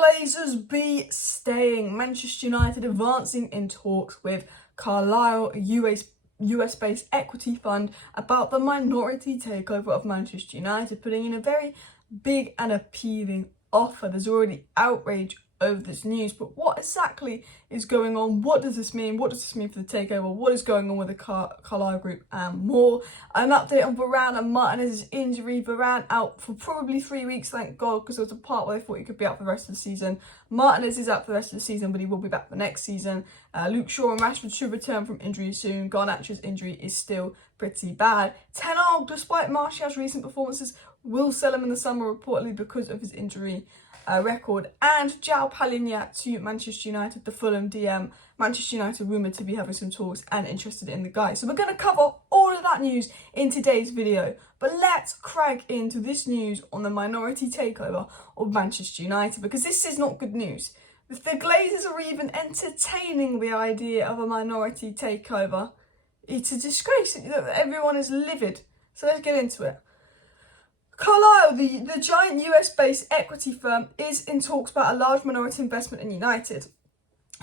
Glazers be staying? Manchester United advancing in talks with Carlyle, a US-based equity fund, about the minority takeover of Manchester United, putting in a very big and appealing offer. There's already outrage over this news, but what exactly is going on? What does this mean? What does this mean for the takeover? What is going on with the Carlyle Group and more? An update on Varane and Martinez's injury. Varane out for probably 3 weeks, thank God, because there was a part where they thought he could be out for the rest of the season. Martinez is out for the rest of the season, but he will be back the next season. Luke Shaw and Rashford should return from injury soon. Garnacho's injury is still pretty bad. Ten Hag, despite Martial's recent performances, will sell him in the summer reportedly because of his injury record. And Joao Palhina to Manchester United, the Fulham DM. Manchester United rumoured to be having some talks and interested in the guy. So we're going to cover all of that news in today's video. But let's crack into this news on the minority takeover of Manchester United, because this is not good news. If the Glazers are even entertaining the idea of a minority takeover, it's a disgrace. Everyone is livid. So let's get into it. Carlyle, the giant US-based equity firm, is in talks about a large minority investment in United.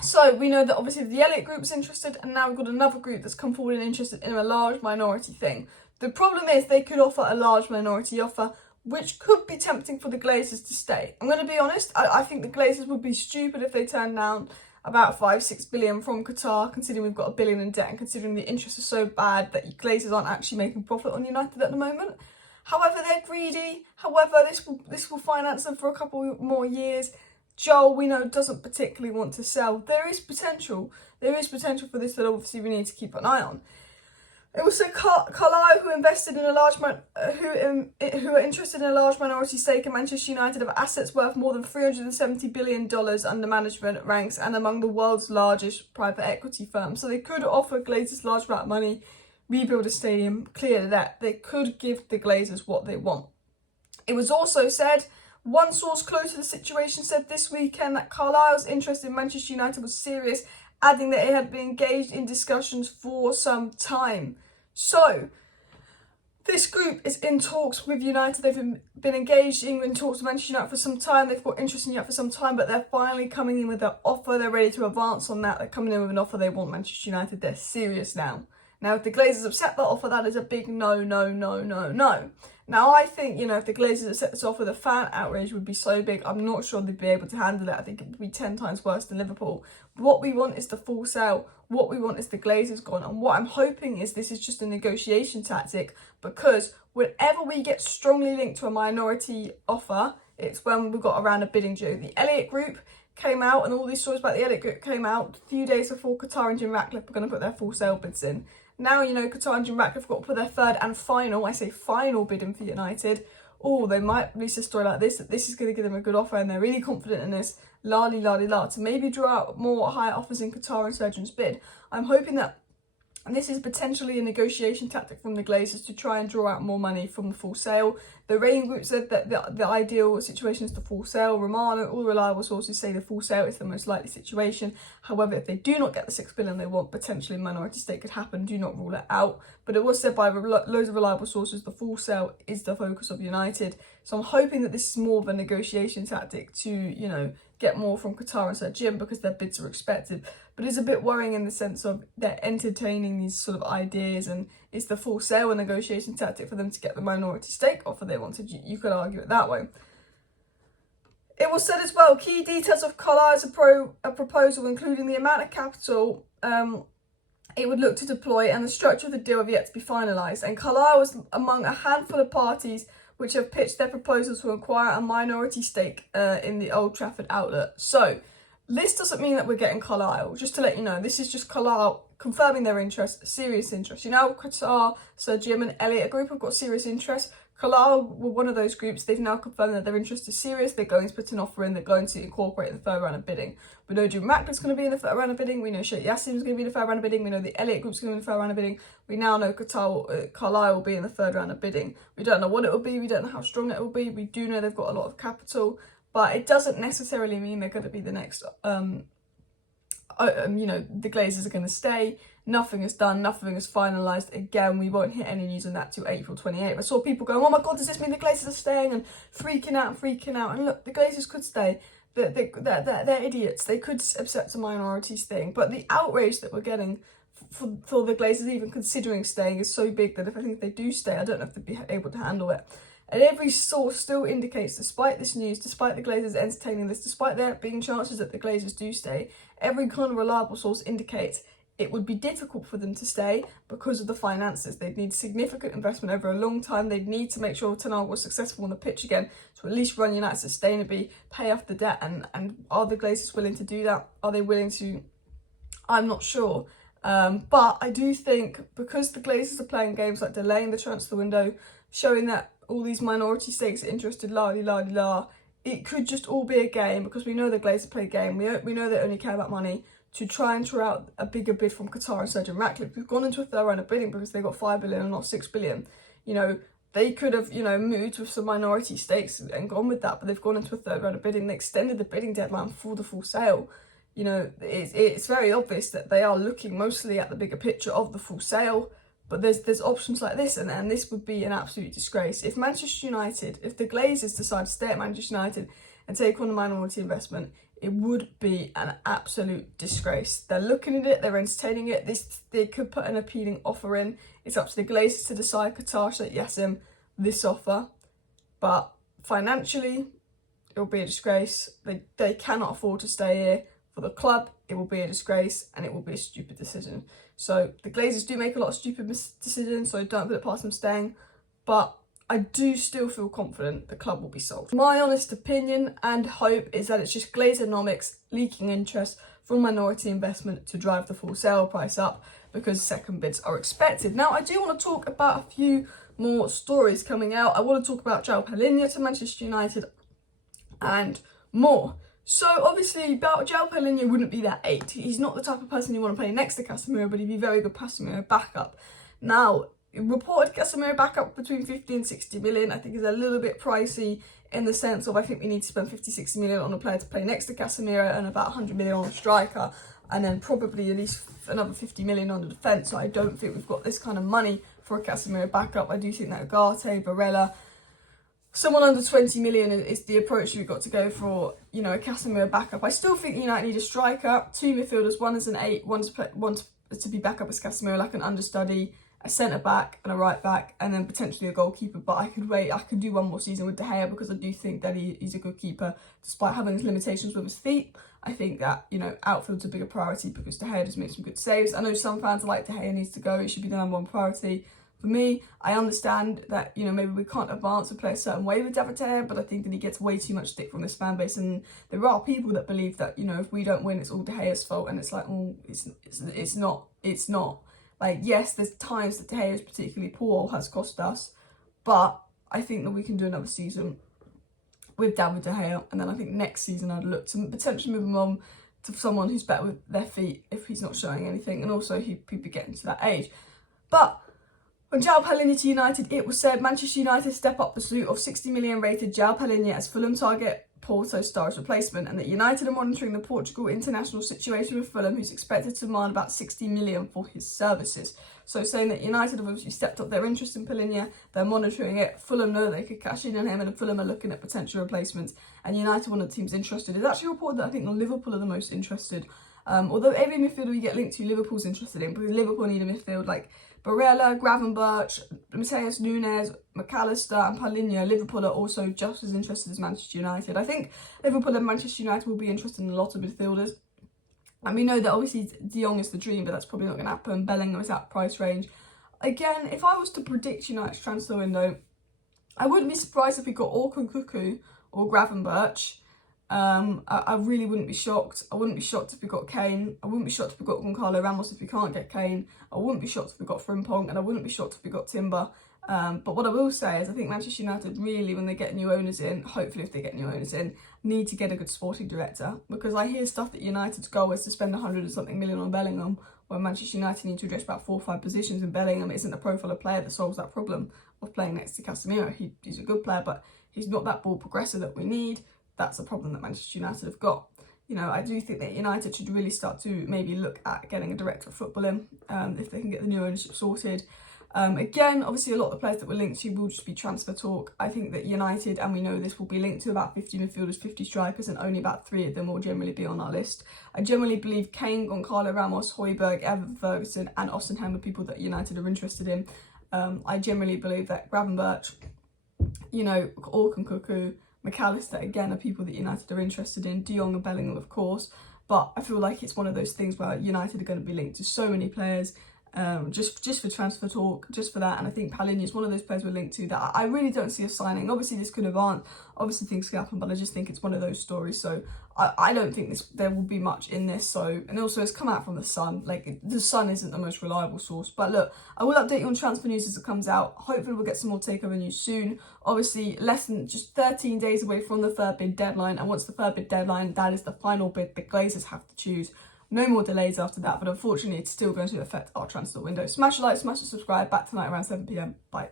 So we know that obviously the Elliott Group's interested, and now we've got another group that's come forward and interested in a large minority thing. The problem is they could offer a large minority offer, which could be tempting for the Glazers to stay. I'm going to be honest, I think the Glazers would be stupid if they turned down about 5-6 billion from Qatar, considering we've got $1 billion in debt and considering the interest is so bad that Glazers aren't actually making profit on United at the moment. However, they're greedy. However, this will finance them for a couple more years. Joel, we know, doesn't particularly want to sell. There is potential. There is potential for this that obviously we need to keep an eye on. It was Carlyle, who invested in a large who are interested in a large minority stake in Manchester United, have assets worth more than $370 billion under management, ranks and among the world's largest private equity firms. So they could offer Glazers large amount of money, rebuild a stadium, clear the debt. They could give the Glazers what they want. It was also said, one source close to the situation said this weekend that Carlyle's interest in Manchester United was serious, adding that it had been engaged in discussions for some time. So, this group is in talks with United. They've been engaged in talks with Manchester United for some time. They've got interest in United for some time, but they're finally coming in with their offer. They're ready to advance on that. They're coming in with an offer. They want Manchester United. They're serious now. Now, if the Glazers accept that offer, that is a big no, no, no, no, no. Now, I think, if the Glazers accept this offer, the fan outrage would be so big, I'm not sure they'd be able to handle it. I think it would be 10 times worse than Liverpool. What we want is the full sale. What we want is the Glazers gone. And what I'm hoping is this is just a negotiation tactic, because whenever we get strongly linked to a minority offer, it's when we've got around a bidding joke. The Elliott Group came out, and all these stories about the Elliott Group came out a few days before Qatar and Jim Ratcliffe were going to put their full sale bids in. Now, Qatar and Jim Ratcliffe got to put their third and final, I say final, bid in for United. Oh, they might release a story like this, that this is going to give them a good offer and they're really confident in this, la-di-la-di-la, to maybe draw out more higher offers in Qatar and Surgeon's bid. I'm hoping that this is potentially a negotiation tactic from the Glazers to try and draw out more money from the full sale. The rating group said that the ideal situation is the full sale. Romano, all the reliable sources say the full sale is the most likely situation. However, if they do not get the $6 billion they want, potentially a minority stake could happen. Do not rule it out. But it was said by loads of reliable sources the full sale is the focus of United. So I'm hoping that this is more of a negotiation tactic to, get more from Qatar and Sir Jim, because their bids are expected. But it's a bit worrying in the sense of they're entertaining these sort of ideas, and it's the full sale and negotiation tactic for them to get the minority stake offer they wanted. You could argue it that way. It was said as well, key details of Carlyle's proposal, including the amount of capital it would look to deploy and the structure of the deal, have yet to be finalised. And Carlyle was among a handful of parties which have pitched their proposals to acquire a minority stake in the Old Trafford outlet. So, this doesn't mean that we're getting Carlyle. Just to let you know, this is just Carlyle confirming their interest, serious interest. Qatar, Sir Jim and Elliott Group have got serious interest. Carlyle were one of those groups. They've now confirmed that their interest is serious. They're going to put an offer in. They're going to incorporate the third round of bidding. We know Jim Ratcliffe's going to be in the third round of bidding. We know Sheikh Yassim's going to be in the third round of bidding. We know the Elliott Group's going to be in the third round of bidding. We now know Carlyle will be in the third round of bidding. We don't know what it will be. We don't know how strong it will be. We do know they've got a lot of capital, but it doesn't necessarily mean they're going to be the next the Glazers are going to stay. Nothing is done, nothing is finalised. Again, we won't hear any news on that till April 28th. I saw people going, oh my God, does this mean the Glazers are staying? And freaking out. And look, the Glazers could stay. they're idiots. They could accept a minorities thing, but the outrage that we're getting for the Glazers even considering staying is so big that if I think they do stay, I don't know if they'd be able to handle it. And every source still indicates, despite this news, despite the Glazers entertaining this, despite there being chances that the Glazers do stay, every kind of reliable source indicates it would be difficult for them to stay because of the finances. They'd need significant investment over a long time. They'd need to make sure Tenag was successful on the pitch again to at least run United sustainably, pay off the debt. And are the Glazers willing to do that? Are they willing to? I'm not sure. But I do think because the Glazers are playing games like delaying the transfer window, showing that all these minority stakes are interested, it could just all be a game, because we know the Glazers play a game. We know they only care about money, to try and throw out a bigger bid from Qatar and Sergeant Ratcliffe. We've gone into a third round of bidding because they got 5 billion and not 6 billion. You know, they could have, moved with some minority stakes and gone with that, but they've gone into a third round of bidding. They extended the bidding deadline for the full sale. It's very obvious that they are looking mostly at the bigger picture of the full sale, but there's options like this, and this would be an absolute disgrace. If the Glazers decide to stay at Manchester United and take on a minority investment, it would be an absolute disgrace. They're looking at it, they're entertaining it. They could put an appealing offer in. It's up to the Glazers to decide. Qatar said yes this offer, but financially, it will be a disgrace. They cannot afford to stay here. For the club, it will be a disgrace, and it will be a stupid decision. So the Glazers do make a lot of stupid decisions, so don't put it past them staying. But I do still feel confident the club will be sold. My honest opinion and hope is that it's just Glazeronomics leaking interest from minority investment to drive the full sale price up, because second bids are expected. Now, I do want to talk about a few more stories coming out. I want to talk about Joao Palhina to Manchester United and more. So obviously, Joao Palhina wouldn't be that 8. He's not the type of person you want to play next to Casemiro, but he'd be very good Casemiro backup. Now, reported Casemiro backup between 50 and 60 million. I think is a little bit pricey in the sense of I think we need to spend 50-60 million on a player to play next to Casemiro and about 100 million on a striker, and then probably at least another 50 million on the defence. So I don't think we've got this kind of money for a Casemiro backup. I do think that Ugarte, Barella, someone under 20 million is the approach we've got to go for, a Casemiro backup. I still think United need a striker, 2 midfielders, one as an 8, one to be backup as Casemiro, like an understudy, a centre-back and a right-back, and then potentially a goalkeeper. But I could do one more season with De Gea, because I do think that he's a good keeper, despite having his limitations with his feet. I think that, outfield's a bigger priority because De Gea does make some good saves. I know some fans are like, De Gea needs to go, it should be the number one priority. For me, I understand that, maybe we can't advance and play a certain way with David De Gea, but I think that he gets way too much stick from this fan base, and there are people that believe that, if we don't win, it's all De Gea's fault, and it's like, it's not. Like, yes, there's times that De Gea is particularly poor, has cost us, but I think that we can do another season with David De Gea, and then I think next season I'd look to potentially move him on to someone who's better with their feet if he's not showing anything, and also he'd be getting to that age. But when Joao Palhina to United, it was said Manchester United step up pursuit of 60 million rated Joao Palhina as Fulham target Porto star's replacement, and that United are monitoring the Portugal international situation with Fulham, who's expected to demand about 60 million for his services. So saying that United have obviously stepped up their interest in Palhinha, they're monitoring it. Fulham know they could cash in on him, and Fulham are looking at potential replacements. And United, one of the teams interested, is actually reported that I think Liverpool are the most interested. Although every midfielder we get linked to, Liverpool's interested in, because Liverpool need a midfield like Barella, Gravenberch, Mateus Nunes, McAllister and Palhinha. Liverpool are also just as interested as Manchester United. I think Liverpool and Manchester United will be interested in a lot of midfielders. And we know that obviously De Jong is the dream, but that's probably not going to happen. Bellingham is that price range. Again, if I was to predict United's transfer window, I wouldn't be surprised if we got Orkun Cuckoo or Gravenberch. I really wouldn't be shocked. I wouldn't be shocked if we got Kane. I wouldn't be shocked if we got Gonzalo Ramos if we can't get Kane. I wouldn't be shocked if we got Frimpong, and I wouldn't be shocked if we got Timber. But what I will say is I think Manchester United really, when they get new owners in, hopefully if they get new owners in, need to get a good sporting director, because I hear stuff that United's goal is to spend 100 and something million on Bellingham, where Manchester United need to address about 4 or 5 positions, and Bellingham isn't the profile of player that solves that problem of playing next to Casemiro. He's a good player, but he's not that ball progressor that we need. That's a problem that Manchester United have got. I do think that United should really start to maybe look at getting a director of football in, if they can get the new ownership sorted. Again, obviously a lot of the players that we're linked to will just be transfer talk. I think that United, and we know this, will be linked to about 50 midfielders, 50 strikers, and only about 3 of them will generally be on our list. I generally believe Kane, Goncalo Ramos, Højbjerg, Evan Ferguson and Ostenham are people that United are interested in. I generally believe that Gravenberch, you know, Orkun Cuckoo, McAllister, again, are people that United are interested in. De Jong and Bellingham, of course. But I feel like it's one of those things where United are going to be linked to so many players, just for transfer talk, just for that. And I think Palhinha is one of those players we're linked to that I really don't see us signing. Obviously, this could advance. Obviously, things could happen, but I just think it's one of those stories. So I don't think there will be much in this. So, and also it's come out from the Sun. Like, the Sun isn't the most reliable source. But look, I will update you on transfer news as it comes out. Hopefully we'll get some more takeover news soon. Obviously, less than just 13 days away from the third bid deadline. And once the third bid deadline, that is the final bid the Glazers have to choose. No more delays after that, but unfortunately it's still going to affect our transfer window. Smash a like, smash a subscribe. Back tonight around 7 p.m. Bye.